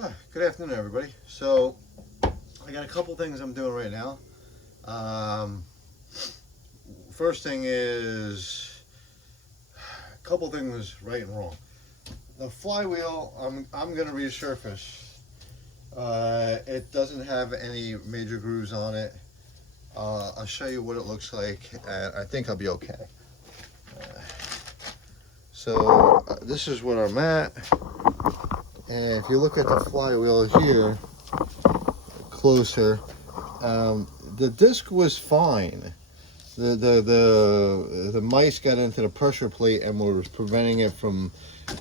Hi, good afternoon, everybody. So, I got a couple things I'm doing right now. Um, First thing is a couple things right and wrong. The flywheel, I'm gonna resurface. It doesn't have any major grooves on it. I'll show you what it looks like, and I think I'll be okay. This is what I'm at, and if you look at the flywheel here closer, the disc was fine. The mice got into the pressure plate and was preventing it from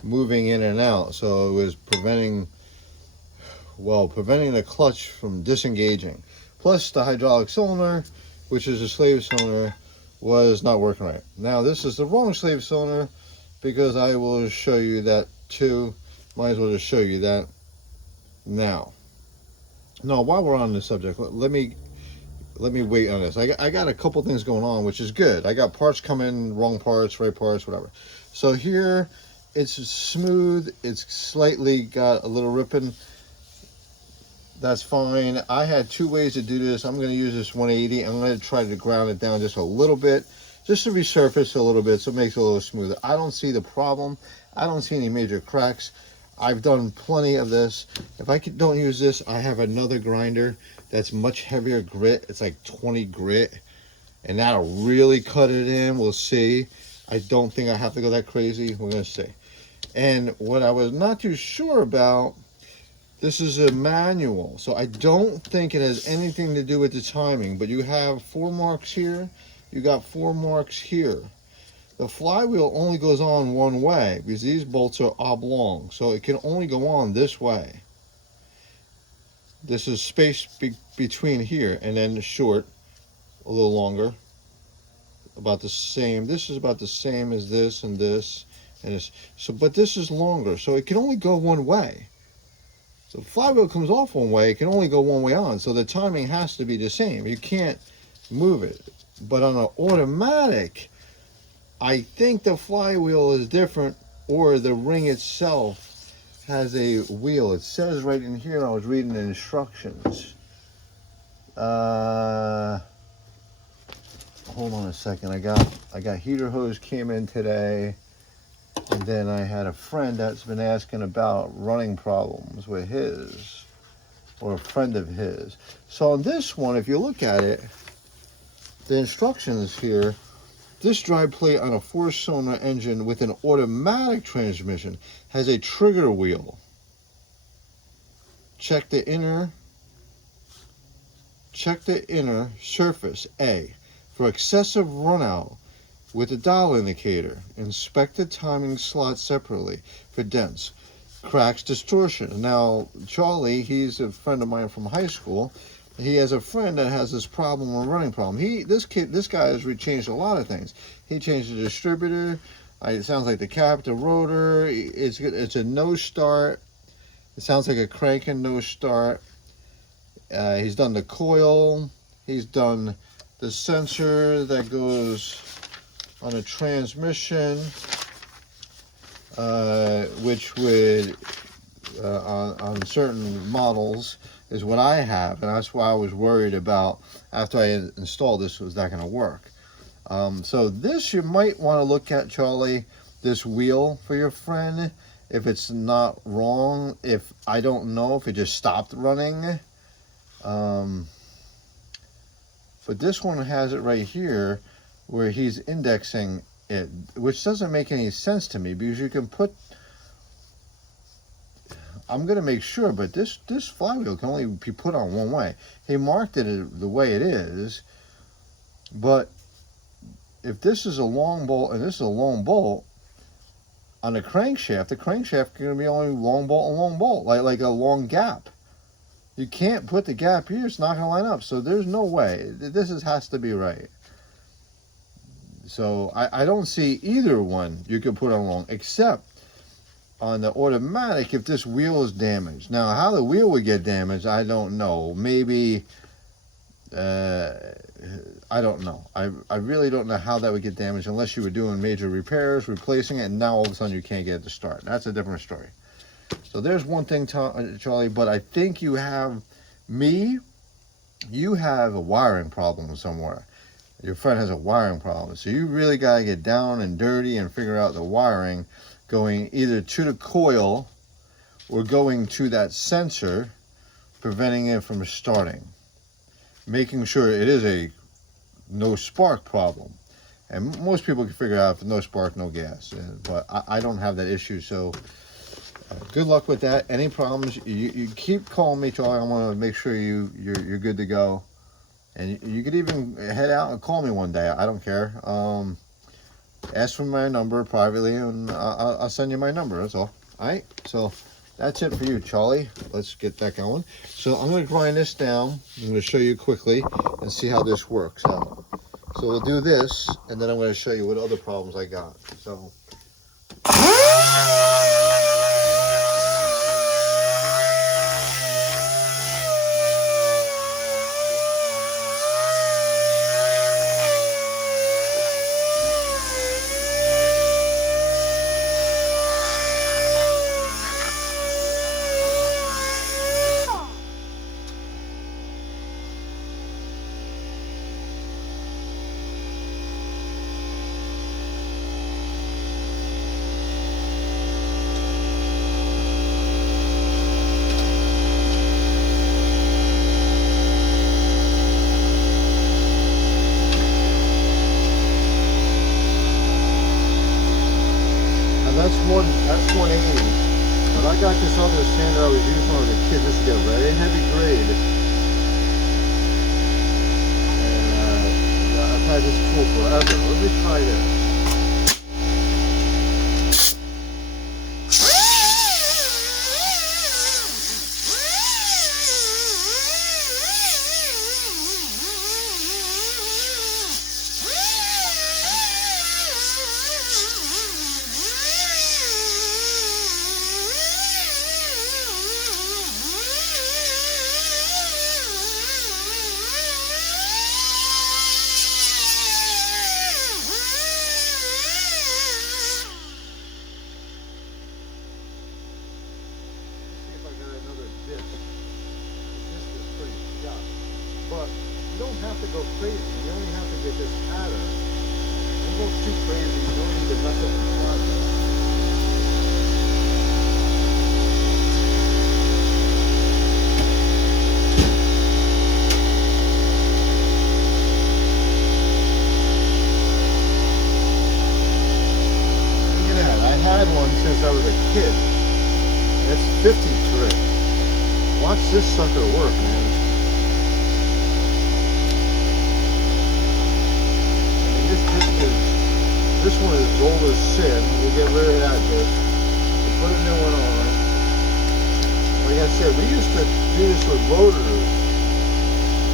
moving in and out. So it was preventing the clutch from disengaging. Plus the hydraulic cylinder, which is a slave cylinder, was not working right. Now this is the wrong slave cylinder because I will show you that too. Might as well just show you that now. Now while we're on this subject, let me wait on this. I got a couple things going on, which is good. I got parts coming, wrong parts, right parts, whatever. So here, it's smooth. It's slightly got a little ripping. That's fine. I had two ways to do this. I'm going to use this 180. I'm going to try to ground it down just a little bit, just to resurface a little bit so it makes it a little smoother. I don't see the problem. I don't see any major cracks. I've done plenty of this. If I don't use this, I have another grinder that's much heavier grit. It's like 20 grit, and that'll really cut it in. We'll see. I don't think I have to go that crazy. We're gonna see. And what I was not too sure about, this is a manual, so I don't think it has anything to do with the timing, but you have 4 marks here. You got 4 marks here. The flywheel only goes on one way because these bolts are oblong, so it can only go on this way. This is space between here, and then short, a little longer, about the same. This is about the same as this and this and this. So, but this is longer, so it can only go one way. So the flywheel comes off one way, it can only go one way on. So the timing has to be the same. You can't move it. But on an automatic, I think the flywheel is different, or the ring itself has a wheel. It says right in here, I was reading the instructions. Hold on a second. I got heater hose came in today, and then I had a friend that's been asking about running problems with his, or a friend of his. So on this one, if you look at it, the instructions here. This drive plate on a 4-cylinder engine with an automatic transmission has a trigger wheel. Check the inner surface A for excessive runout with a dial indicator. Inspect the timing slot separately for dents, cracks, distortion. Now, Charlie, he's a friend of mine from high school. He has a friend that has this problem, a running problem. This guy has changed a lot of things. He changed the distributor. It sounds like the cap, the rotor. It's a no start. It sounds like a cranking no start. He's done the coil. He's done the sensor that goes on a transmission, which would on certain models is what I have, and that's why I was worried about after I installed this, was that going to work. So this you might want to look at, Charlie, this wheel for your friend, if it's not wrong. If I don't know if it just stopped running, but this one has it right here where he's indexing it, which doesn't make any sense to me, because you can put, I'm going to make sure, but this flywheel can only be put on one way. He marked it the way it is, but if this is a long bolt and this is a long bolt, on the crankshaft can be only long bolt and long bolt, like a long gap. You can't put the gap here, it's not going to line up. So there's no way. This has to be right. So I don't see either one you could put on long, except on the automatic if this wheel is damaged. Now, how the wheel would get damaged, I don't know. Maybe, I don't know. I really don't know how that would get damaged unless you were doing major repairs, replacing it, and now all of a sudden you can't get it to start. That's a different story. So there's one thing, Charlie, but I think you have you have a wiring problem somewhere. Your friend has a wiring problem. So you really got to get down and dirty and figure out the wiring going either to the coil or going to that sensor, preventing it from starting. Making sure it is a no spark problem. And most people can figure out if no spark, no gas. But I don't have that issue, so good luck with that. Any problems, you keep calling me, Charlie. I want to make sure you're good to go. And you could even head out and call me one day. I don't care. Ask for my number privately, and I'll send you my number. That's all. All right? So that's it for you, Charlie. Let's get that going. So I'm going to grind this down. I'm going to show you quickly and see how this works out. So we'll do this, and then I'm going to show you what other problems I got. So. That's 180. But I got this other sander I was using when I was a kid. This is a very heavy grade. And I've had this tool forever. Let me try this. But you don't have to go crazy. You only have to get this pattern. Don't go too crazy. You don't need to mess up the process. Look at that. I had one since I was a kid. It's 50 grit. Watch this sucker work, man. This one is old as sin. We'll get rid of that disc. We'll put a new one on. Like I said, we used to do this with rotors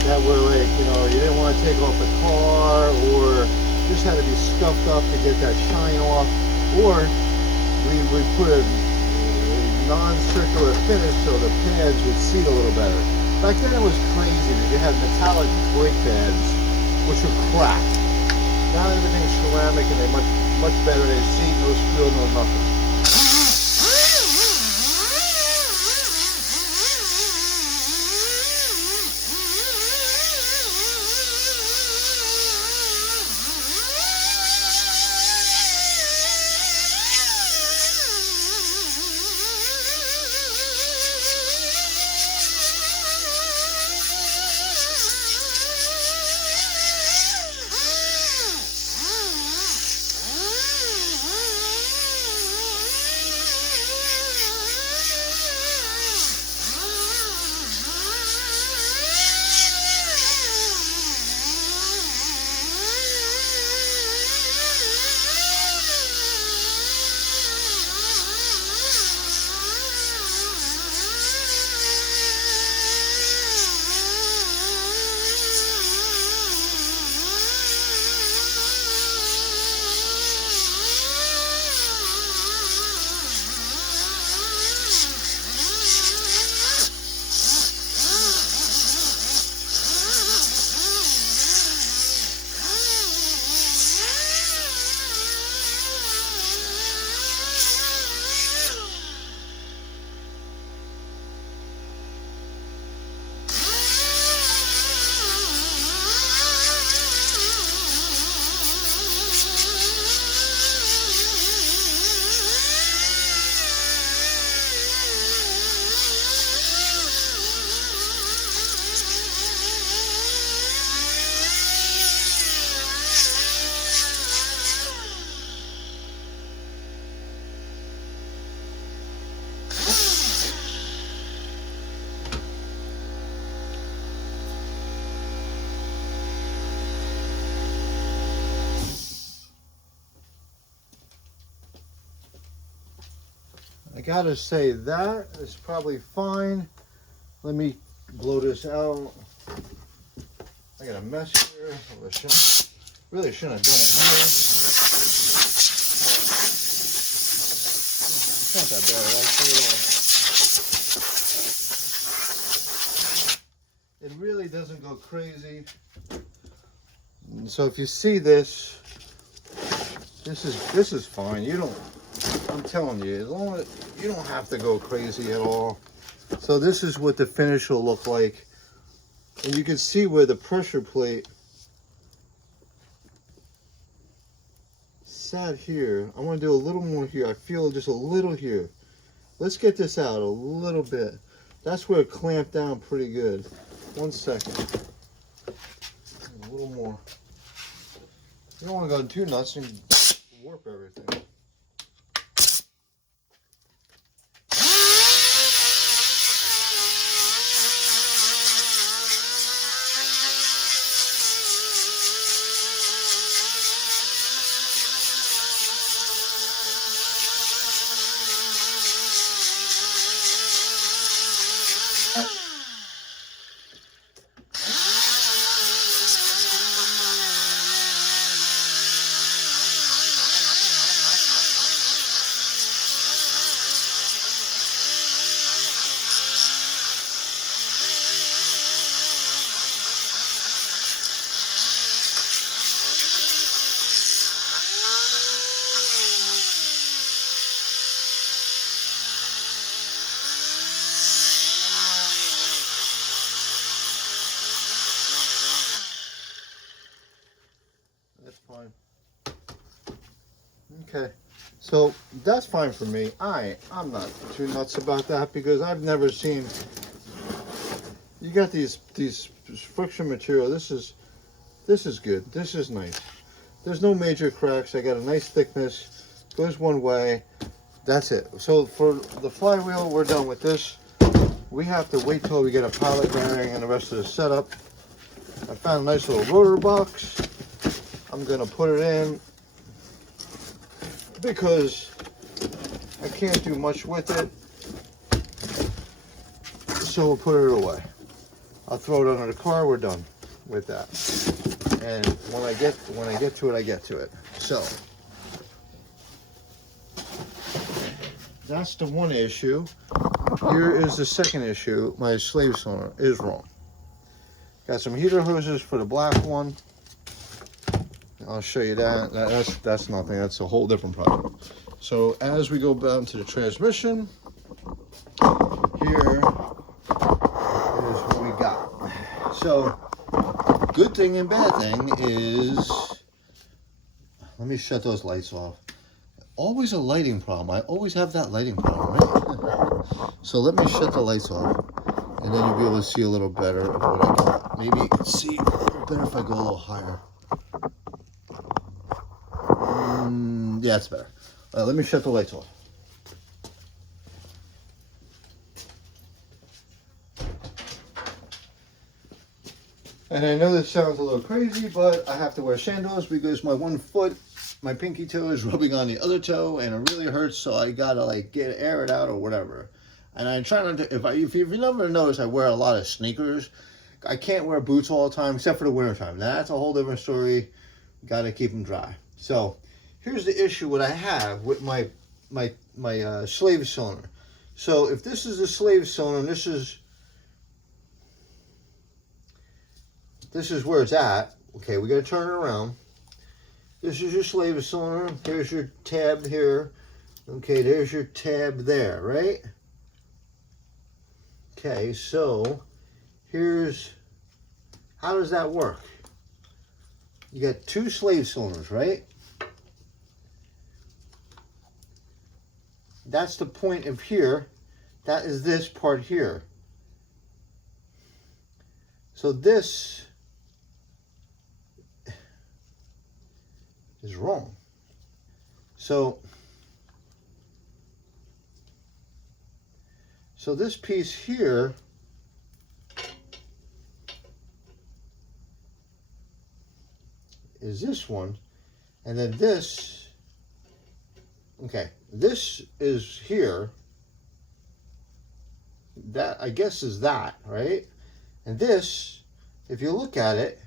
that were like, you know, you didn't want to take off the car, or just had to be scuffed up to get that shine off, or we would put a non-circular finish so the pads would seat a little better. Back then it was crazy that you had metallic brake pads, which would crack. Now everything's ceramic and they're much better. They see no spill, no nothing. gotta say that is probably fine. Let me blow this out. I got a mess here. Really shouldn't have done it here. It's not that bad actually at all. It really doesn't go crazy. So if you see this, this is fine. You don't, I'm telling you, as long as you don't have to go crazy at all. So this is what the finish will look like. And you can see where the pressure plate sat here. I want to do a little more here. I feel just a little here. Let's get this out a little bit. That's where it clamped down pretty good. 1 second. A little more. You don't want to go too nuts and warp everything. That's fine. Okay, so that's fine for me. I'm not too nuts about that because I've never seen. You got these friction material. This is good. This is nice. There's no major cracks. I got a nice thickness. Goes one way. That's it. So for the flywheel, we're done with this. We have to wait till we get a pilot bearing and the rest of the setup. I found a nice little rotor box. I'm gonna put it in because I can't do much with it. So we'll put it away. I'll throw it under the car. We're done with that. And when I get to it, I get to it. So that's the one issue. Here is the second issue. My slave cylinder is wrong. Got some heater hoses for the black one. I'll show you that. That's nothing. That's a whole different problem. So as we go down to the transmission, here is what we got. So good thing and bad thing is, let me shut those lights off. Always a lighting problem. I always have that lighting problem, right? So let me shut the lights off, and then you'll be able to see a little better of what I got. Maybe you can see better if I go a little higher. Yeah, it's better. Let me shut the lights off. And I know this sounds a little crazy, but I have to wear sandals because my one foot, my pinky toe is rubbing on the other toe, and it really hurts. So I gotta like air it out or whatever. And I try not to. If you never notice, I wear a lot of sneakers. I can't wear boots all the time except for the winter time. That's a whole different story. Got to keep them dry. So here's the issue what I have with my slave cylinder. So if this is a slave cylinder, this is where it's at. Okay, we got to turn it around. This is your slave cylinder. Here's your tab here. Okay, there's your tab there, right? Okay, so here's, how does that work? You got two slave cylinders, right? That's the point of here. That is this part here. So this is wrong. So this piece here is this one, and then this, okay, this is here, that I guess is that, right? And this, if you look at it,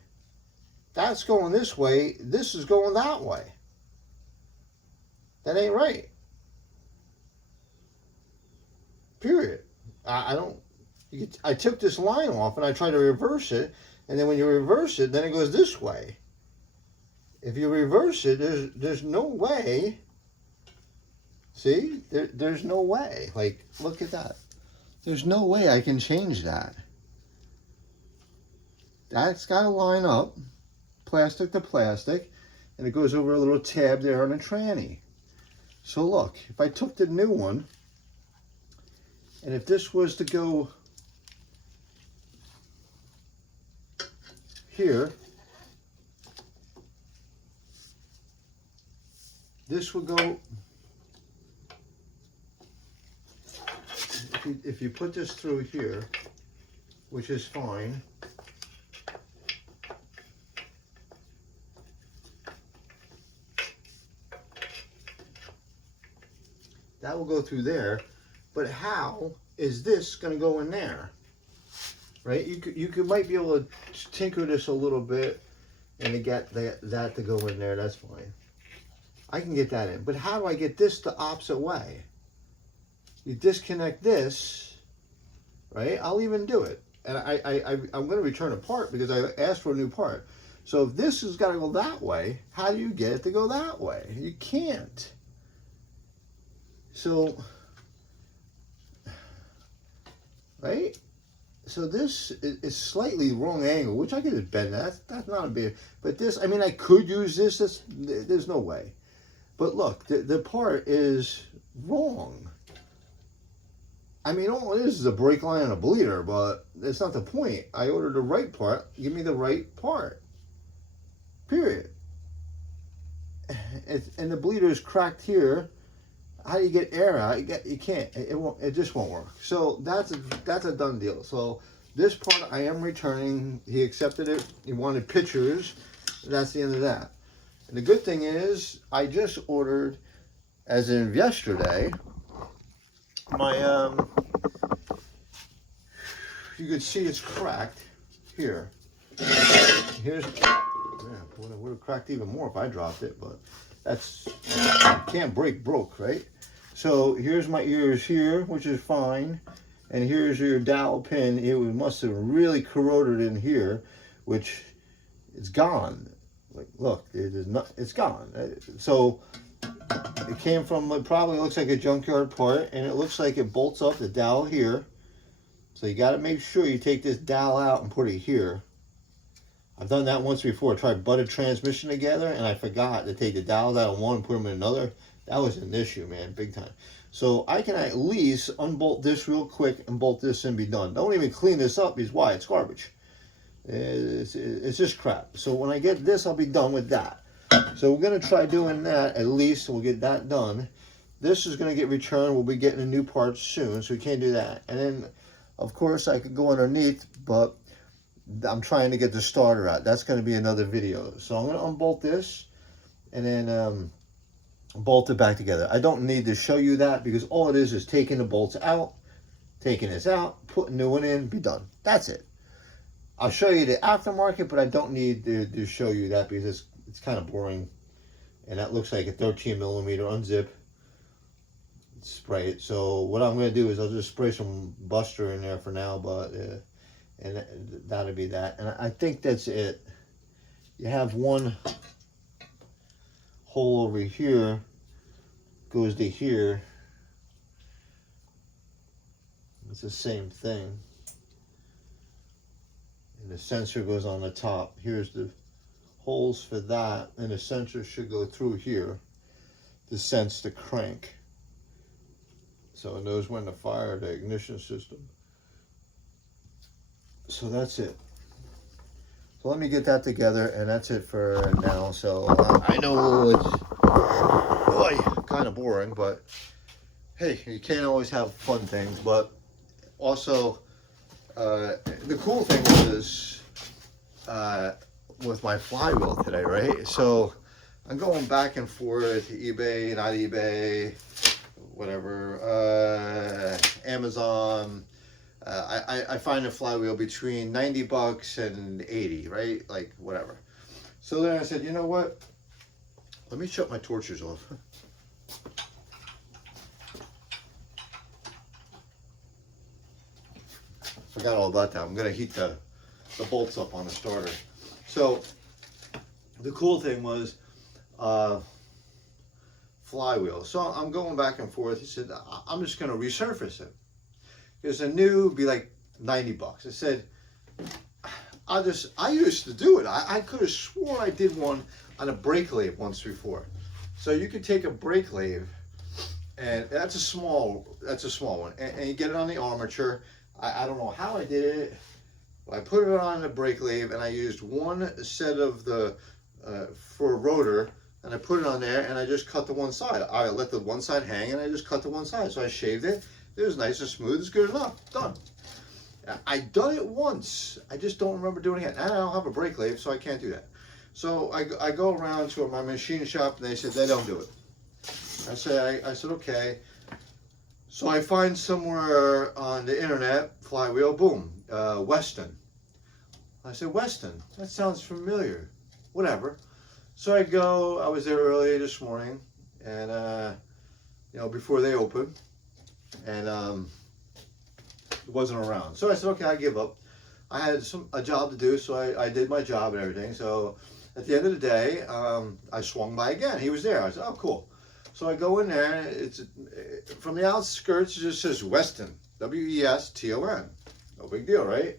that's going this way, this is going that way. That ain't right. Period. I don't, I took this line off and I tried to reverse it, and then when you reverse it, then it goes this way. If you reverse it, there's no way. See, there's no way. Like, look at that. There's no way I can change that. That's got to line up, plastic to plastic, and it goes over a little tab there on the tranny. So look, if I took the new one, and if this was to go here, this would go, if you put this through here, which is fine, that will go through there. But how is this going to go in there? Right? You might be able to tinker this a little bit and to get that to go in there. That's fine. I can get that in. But how do I get this the opposite way? You disconnect this, right? I'll even do it. And I'm going to return a part because I asked for a new part. So if this has got to go that way, how do you get it to go that way? You can't. So, right? So this is slightly wrong angle, which I could just bend. That's not a big, but this, I mean, I could use this. There's no way. But look, the part is wrong. I mean, all it is a brake line and a bleeder, but that's not the point. I ordered the right part. Give me the right part. Period. And the bleeder is cracked here. How do you get air out? You can't. It won't. It just won't work. So that's a done deal. So this part I am returning. He accepted it. He wanted pictures. That's the end of that. And the good thing is, I just ordered, as in yesterday, my you can see it's cracked here. Here's, yeah, would have cracked even more if I dropped it, but that's, can't break broke, right? So here's my ears here, which is fine, and here's your dowel pin. It must have really corroded in here, which it's gone. Like, look, it is not, it's gone. So it came from, it probably looks like a junkyard part, and it looks like it bolts up the dowel here. So you got to make sure you take this dowel out and put it here. I've done that once before. I tried butted transmission together, and I forgot to take the dowels out of one and put them in another. That was an issue, man, big time. So I can at least unbolt this real quick and bolt this and be done. Don't even clean this up, because why? It's garbage. It's just crap. So when I get this, I'll be done with that. So we're going to try doing that at least, and we'll get that done. This is going to get returned. We'll be getting a new part soon, so we can't do that. And then, of course, I could go underneath, but I'm trying to get the starter out. That's going to be another video. So I'm going to unbolt this and then bolt it back together. I don't need to show you that because all it is taking the bolts out, taking this out, putting new one in, be done. That's it. I'll show you the aftermarket, but I don't need to show you that because it's kind of boring. And that looks like a 13 millimeter unzip. Spray it. So what I'm going to do is I'll just spray some Buster in there for now, but and that'll be that. And I think that's it. You have one hole over here, goes to here. It's the same thing. And the sensor goes on the top. Here's the holes for that, and the sensor should go through here to sense the crank. So it knows when to fire the ignition system. So that's it. So let me get that together, and that's it for now. So I know it's kind of boring, but hey, you can't always have fun things. But also, the cool thing was with my flywheel today, right? So I'm going back and forth, eBay, not eBay, whatever, Amazon, I find a flywheel between 90 bucks and 80, right? Like whatever. So then I said, you know what? Let me shut my torches off. Forgot all about that. I'm gonna heat the bolts up on the starter. So the cool thing was flywheel. So I'm going back and forth. He said, I'm just gonna resurface it. Because a new would be like 90 bucks. I said, I used to do it. I could have sworn I did one on a brake lathe once before. So you could take a brake lathe, and that's a small one, and you get it on the armature. I don't know how I did it. I put it on the brake lathe, and I used one set of the for a rotor, and I put it on there, and I just cut the one side. I let the one side hang, and I just cut the one side. So I shaved it. It was nice and smooth. It's good enough. Done. I done it once. I just don't remember doing it. And I don't have a brake lathe, so I can't do that. So I go around to my machine shop, and they said they don't do it. I said okay. So I find somewhere on the internet, flywheel, boom, Weston. I said, Weston, that sounds familiar. Whatever. So I go. I was there early this morning, and before they open, and it wasn't around. So I said, okay, I give up. I had a job to do, so I did my job and everything. So at the end of the day, I swung by again. He was there. I said, oh, cool. So I go in there. It's from the outskirts. It just says Weston, W-E-S-T-O-N. No big deal, right?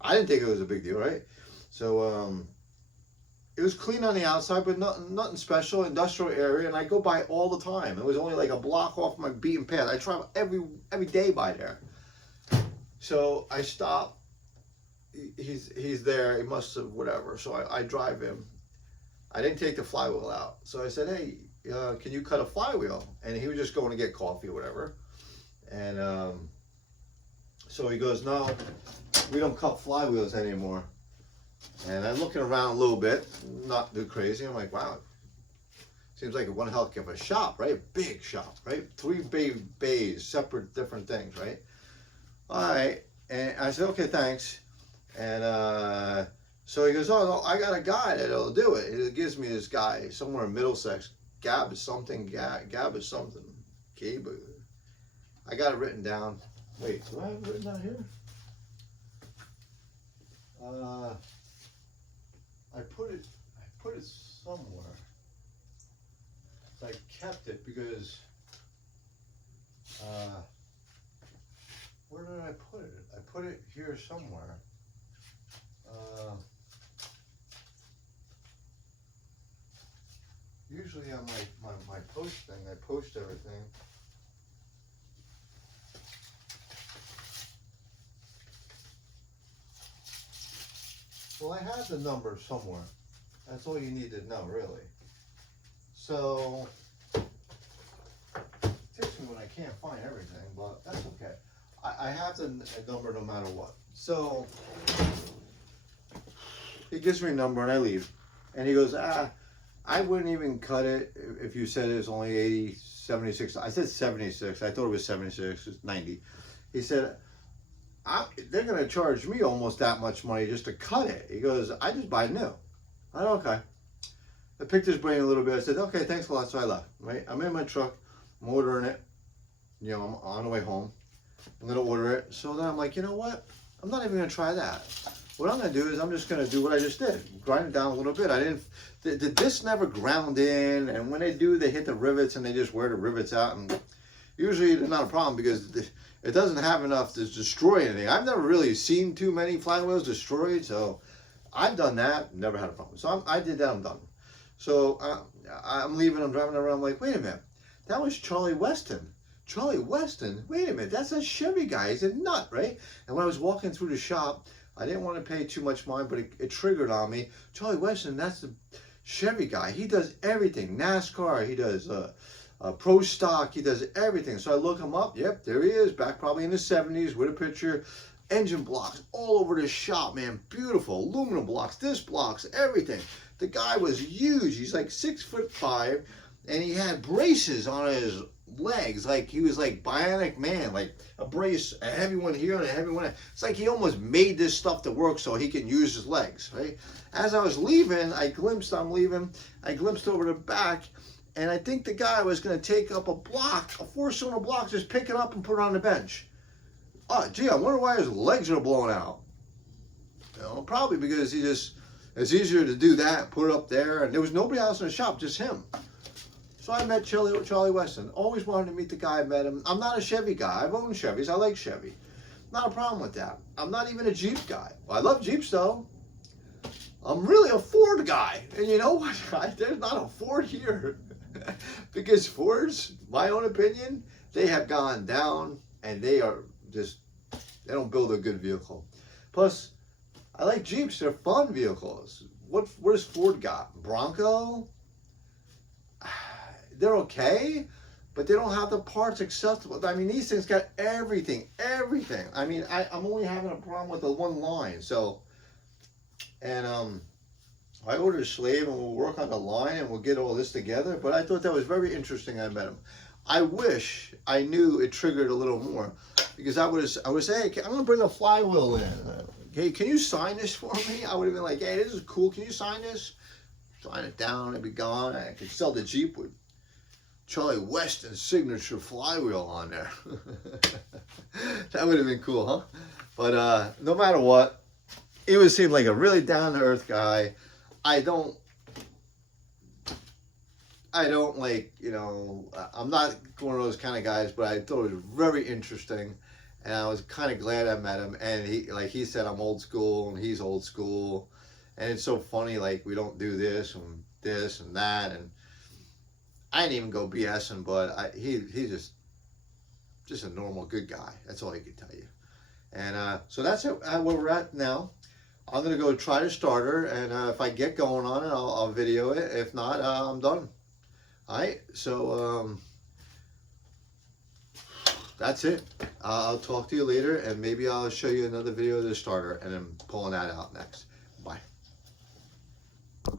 I didn't think it was a big deal, right? So it was clean on the outside, but nothing special. Industrial area, and I go by all the time. It was only like a block off my beaten path. I travel every day by there. So I stop. He's there. He must have whatever. So I drive him. I didn't take the flywheel out. So I said, hey, can you cut a flywheel? And he was just going to get coffee or whatever. And so he goes, no, we don't cut flywheels anymore. And I'm looking around a little bit, not too crazy. I'm like, wow, seems like one hell of a shop, right? Big shop, right? 3 bays, separate, different things, right? All right. And I said, okay, thanks. And so he goes, oh, no, I got a guy that'll do it. He gives me this guy somewhere in Middlesex. Gab is something. Gab is something. Gabe. I got it written down. Wait, do I have it written down here? I put it somewhere. So I kept it because where did I put it? I put it here somewhere. Usually on my post thing, I post everything. Well, I have the number somewhere. That's all you need to know, really. So, it takes me when I can't find everything, but that's okay. I have the number no matter what. So, he gives me a number and I leave. And he goes, I wouldn't even cut it if you said it was only 80, 76. I said 76. I thought it was 76. It's 90. He said, they're going to charge me almost that much money just to cut it. He goes, I just buy new. I said, okay. I picked his brain a little bit. I said, okay, thanks a lot. So I left, right? I'm in my truck. I'm ordering it. You know, I'm on the way home. I'm going to order it. So then I'm like, you know what? I'm not even going to try that. What I'm going to do is I'm just going to do what I just did. Grind it down a little bit. The disc never ground in. And when they do, they hit the rivets and they just wear the rivets out. And usually it's not a problem because it doesn't have enough to destroy anything. I've never really seen too many flywheels destroyed. So I've done that. Never had a problem. So I did that. I'm done. So I'm leaving. I'm driving around. I'm like, wait a minute. That was Charlie Weston. Charlie Weston? Wait a minute. That's a Chevy guy. He's a nut, right? And when I was walking through the shop, I didn't want to pay too much mind, but it triggered on me. Charlie Weston, that's the Chevy guy. He does everything. NASCAR. He does pro stock. He does everything. So I look him up. Yep, there he is. Back probably in the 70s with a picture. Engine blocks all over the shop, man. Beautiful. Aluminum blocks, disc blocks, everything. The guy was huge. He's like 6'5", and he had braces on his legs like he was like Bionic Man, like a brace, a heavy one here and a heavy one there. It's like he almost made this stuff to work so he can use his legs, right? As I was leaving, I glimpsed over the back, and I think the guy was going to take up a block, a 4-cylinder block, just pick it up and put it on the bench. Oh, gee, I wonder why his legs are blowing out. You know, probably because it's easier to do that, put it up there, and there was nobody else in the shop, just him. So I met Charlie Weston. Always wanted to meet the guy. I met him. I'm not a Chevy guy. I've owned Chevys. I like Chevy. Not a problem with that. I'm not even a Jeep guy. Well, I love Jeeps, though. I'm really a Ford guy. And you know what? There's not a Ford here. Because Fords, my own opinion, they have gone down, and they are just, they don't build a good vehicle. Plus, I like Jeeps. They're fun vehicles. What does Ford got? Bronco? They're okay, but they don't have the parts accessible. I mean, these things got everything. I mean, I'm only having a problem with the one line. So, and I ordered a slave, and we'll work on the line, and we'll get all this together. But I thought that was very interesting. I met him. I wish I knew it triggered a little more, because I would say, hey, I'm gonna bring the flywheel in. Hey, can you sign this for me? I would have been like, hey, this is cool. Can you sign this? Sign it down. It'd be gone. I could sell the Jeep with Charlie Weston's signature flywheel on there. That would have been cool, huh? But no matter what, he would seem like a really down-to-earth guy. I don't like, you know, I'm not one of those kind of guys, but I thought it was very interesting, and I was kind of glad I met him. And he said, I'm old school, and he's old school, and it's so funny, like, we don't do this and that, and I didn't even go BSing, but he's just a normal good guy. That's all I can tell you. And so that's where we're at now. I'm gonna go try to start her, and if I get going on it, I'll video it. If not, I'm done. All right. So that's it. I'll talk to you later, and maybe I'll show you another video of the starter, and then pulling that out next.